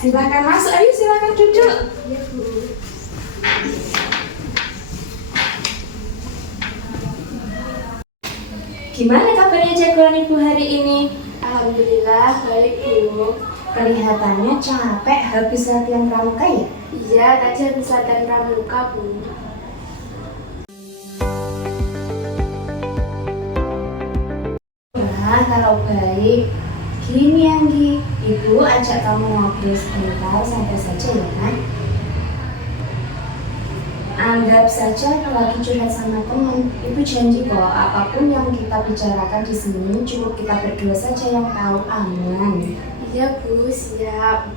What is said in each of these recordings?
Silakan masuk, ayo silakan duduk. Ya, Bu. Gimana kabarnya jagoan ibu hari ini? Alhamdulillah baik, Bu. Kelihatannya capek habis latihan pramuka ya? Iya, tadi habis latihan pramuka, Bu. Nah, kalau baik, gini Anggi, ibu ajak kamu ngobrol sebentar, santai saja ya kan? Anggap saja kalau lagi curhat sama teman, ibu janji kok apapun yang kita bicarakan di sini cukup kita berdua saja yang tahu, aman. Iya, Bu, siap.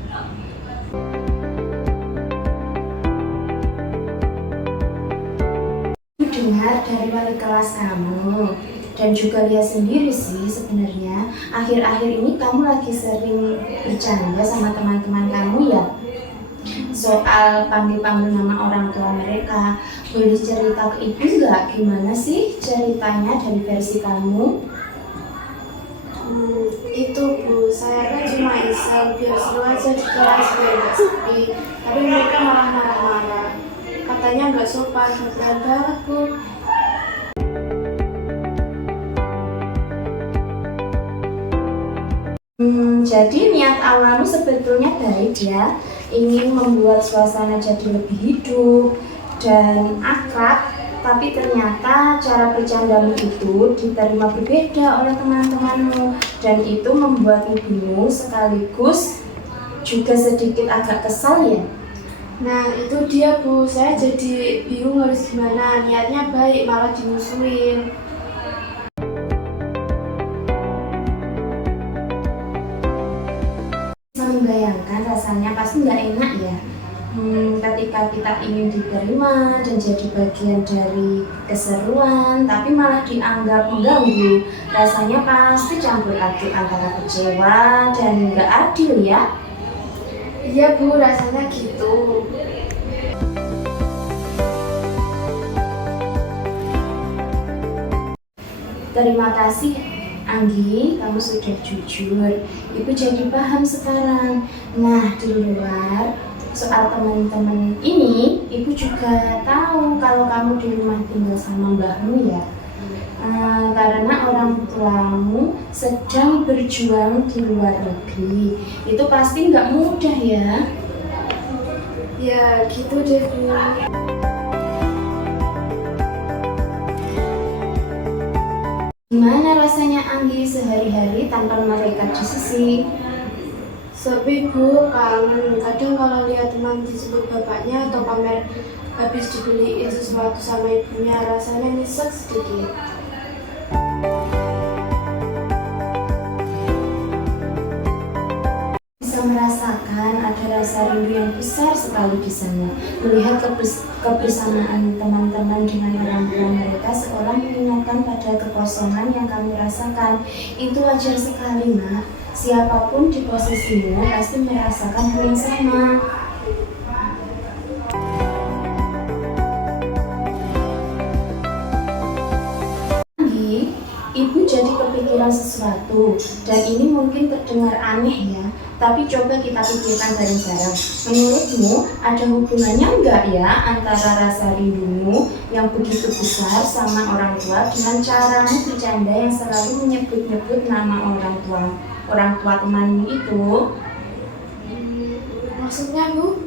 Ibu dengar dari wali kelas kamu dan juga lihat sendiri sih sebenarnya akhir-akhir ini kamu lagi sering bercanda sama teman-teman kamu ya soal panggil-panggil nama orang tua mereka. Boleh cerita ke ibu nggak gimana sih ceritanya dari versi kamu? Itu, Bu, saya kan cuma iseng biar seru aja di kelas biar nggak sepi. Tapi mereka malah marah-marah. Katanya nggak sopan, beneran banget, Bu. Jadi niat awalmu sebetulnya baik ya, ingin membuat suasana jadi lebih hidup dan akrab, tapi ternyata cara bercandamu itu diterima berbeda oleh teman-temanmu dan itu membuat ibumu sekaligus juga sedikit agak kesal ya. Nah, itu dia, Bu. Saya jadi bingung harus gimana. Niatnya baik, malah dimusuhin. Bisa membayangkan rasanya pasti nggak enak ya. Ketika kita ingin diterima dan jadi bagian dari keseruan, tapi malah dianggap mengganggu, rasanya pasti campur aduk antara kecewa dan nggak adil ya. Iya, Bu, rasanya gitu. Terima kasih Anggi, kamu sudah jujur. Ibu jadi paham sekarang. Nah, di luar soal teman-teman ini, ibu juga tahu kalau kamu di rumah tinggal sama mbahmu ya. Karena orang tuamu sedang berjuang di luar negeri. Itu pasti nggak mudah ya. Ya, gitu deh, Bu. Gimana rasanya Anggi sehari-hari tanpa mereka di sisi? Sepi, Bu, kangen. Kadang kalau lihat teman disebut bapaknya atau pamer habis dibeliin sesuatu sama ibunya, rasanya nyesek sedikit. Bisa merasakan ada rasa rindu yang besar sekali di sana. Melihat kebersamaan teman-teman dengan orang tua mereka seolah mengingatkan pada kekosongan yang kami rasakan. Itu wajar sekali, Nak. Siapapun di posisimu pasti merasakan hal yang sama. Ibu jadi kepikiran sesuatu dan ini mungkin terdengar aneh ya, tapi coba kita pikirkan bareng-bareng. Menurutmu ada hubungannya enggak ya antara rasa rindumu yang begitu besar sama orang tua dengan caramu bercanda yang selalu menyebut-nyebut nama orang tua temanmu itu? Maksudnya, Bu?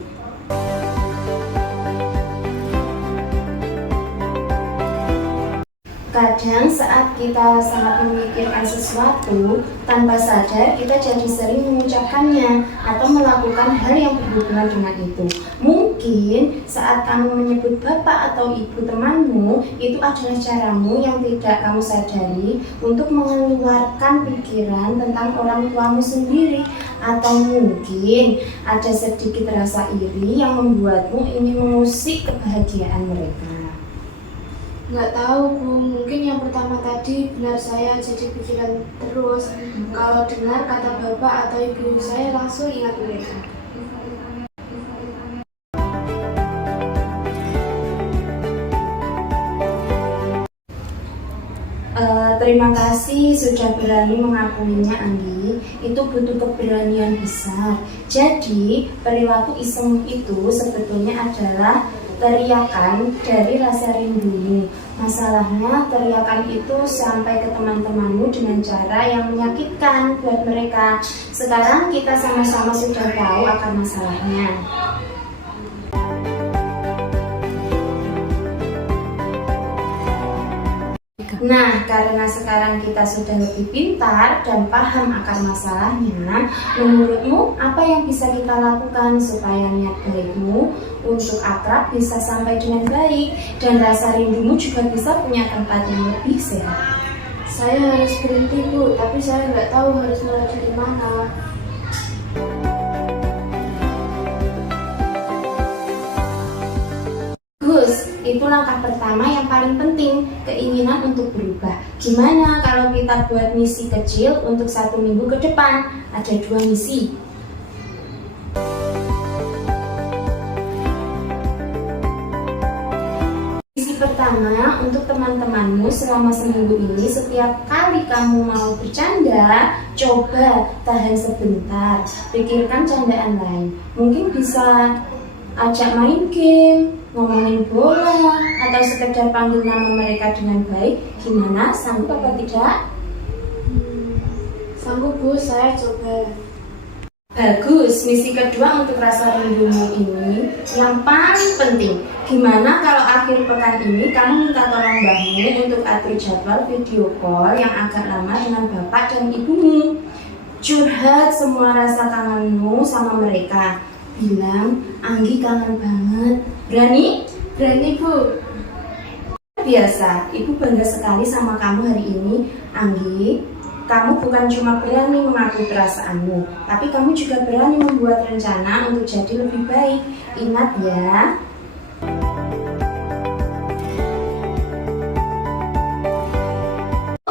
Kadang saat kita sangat memikirkan sesuatu, tanpa sadar kita jadi sering mengucapkannya atau melakukan hal yang berhubungan dengan itu. Mungkin saat kamu menyebut bapak atau ibu temanmu, itu adalah caramu yang tidak kamu sadari untuk mengeluarkan pikiran tentang orang tuamu sendiri. Atau mungkin ada sedikit rasa iri yang membuatmu ingin mengusik kebahagiaan mereka. Nggak tahu, Bu. Mungkin yang pertama tadi benar, saya jadi pikiran terus. Kalau dengar kata bapak atau ibu, saya langsung ingat mereka. Terima kasih sudah berani mengakuinya, Anggi. Itu butuh keberanian besar. Jadi, perilaku iseng itu sebetulnya adalah teriakan dari rasa rindumu. Masalahnya, teriakan itu sampai ke teman-temanmu dengan cara yang menyakitkan buat mereka. Sekarang kita sama-sama sudah tahu akar masalahnya. Nah, karena sekarang kita sudah lebih pintar dan paham akar masalahnya, menurutmu apa yang bisa kita lakukan supaya niat baikmu untuk akrab bisa sampai dengan baik dan rasa rindumu juga bisa punya tempat yang lebih sehat? Saya harus berhenti, Bu, tapi saya nggak tahu harus mulai dari mana. Gus, itu langkah pertama yang paling penting, keinginan untuk berubah. Gimana kalau kita buat misi kecil untuk 1 minggu ke depan? Ada 2 misi. Misi pertama, untuk teman-temanmu selama seminggu ini, setiap kali kamu mau bercanda, coba tahan sebentar, pikirkan candaan lain. Mungkin bisa ajak main game, ngomongin bola, atau sekedar panggil nama mereka dengan baik. Gimana? Sanggup apa tidak? Sanggup, Bu, saya coba. Bagus. Misi kedua untuk rasa rindumu ini yang paling penting. Gimana kalau akhir pekan ini kamu minta tolong mbahmu untuk atur jadwal video call yang agak lama dengan bapak dan ibumu. Curhat semua rasa kangenmu sama mereka. Bilang, Anggi kangen banget. Berani? Berani, Bu. Biasa, Ibu bangga sekali sama kamu hari ini. Anggi, kamu bukan cuma berani mengakui perasaanmu, tapi kamu juga berani membuat rencana untuk jadi lebih baik. Ingat ya.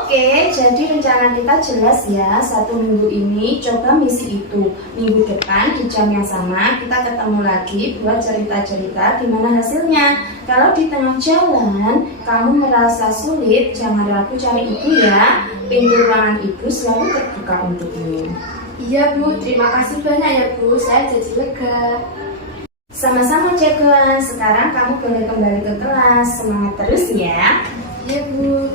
Oke, jadi rencana kita jelas ya. 1 minggu ini coba misi itu. Minggu depan di jam yang sama kita ketemu lagi buat cerita-cerita gimana hasilnya. Kalau di tengah jalan kamu merasa sulit, jangan ragu cari ibu ya. Pintu ruangan ibu selalu terbuka untukmu. Iya, Bu, terima kasih banyak ya, Bu. Saya jadi lega. Sama-sama jagoan. Sekarang kamu boleh kembali ke kelas. Semangat terus ya. Iya, Bu.